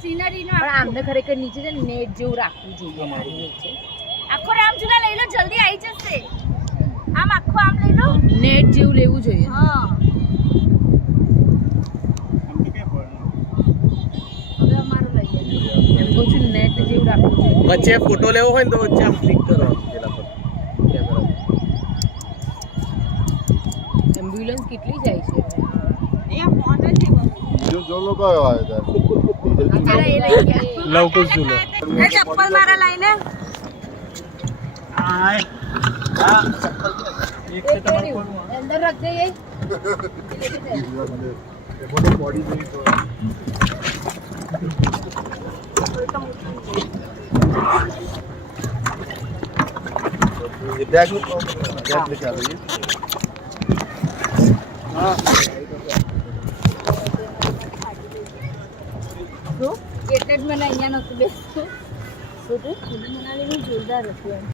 સીનરીનો પણ આમને ખરેખર નીચે છે ને નેટ જેવું રાખવું જોઈએ નીચે. આખો રામચૂલા લઈ લો, જલ્દી આવી જશે. આમ આખો આમ લઈ લો, નેટ જેવું લેવું જોઈએ. હા હવે અમારું લઈએ. એમ કહું છું નેટ જેવું રાખવું જોઈએ. વચ્ચે ફોટો લેવો હોય ને તો વચ્ચે આમ ક્લિક કરો પેલા પર કેમેરા. એમ્બ્યુલન્સ કેટલી જાય છે? जो लोग आए थे લવ કુછ ઝૂલો ચપ્પલ મારા લઈને આય હા એક છે તમારું અંદર રખ દે. बॉडी नहीं तो ये बैग लेके आ रही है. हाँ એટલે જ મને અહીંયા નહોતું બેસતું. શું મનાલીનું જોરદાર હતું એમ.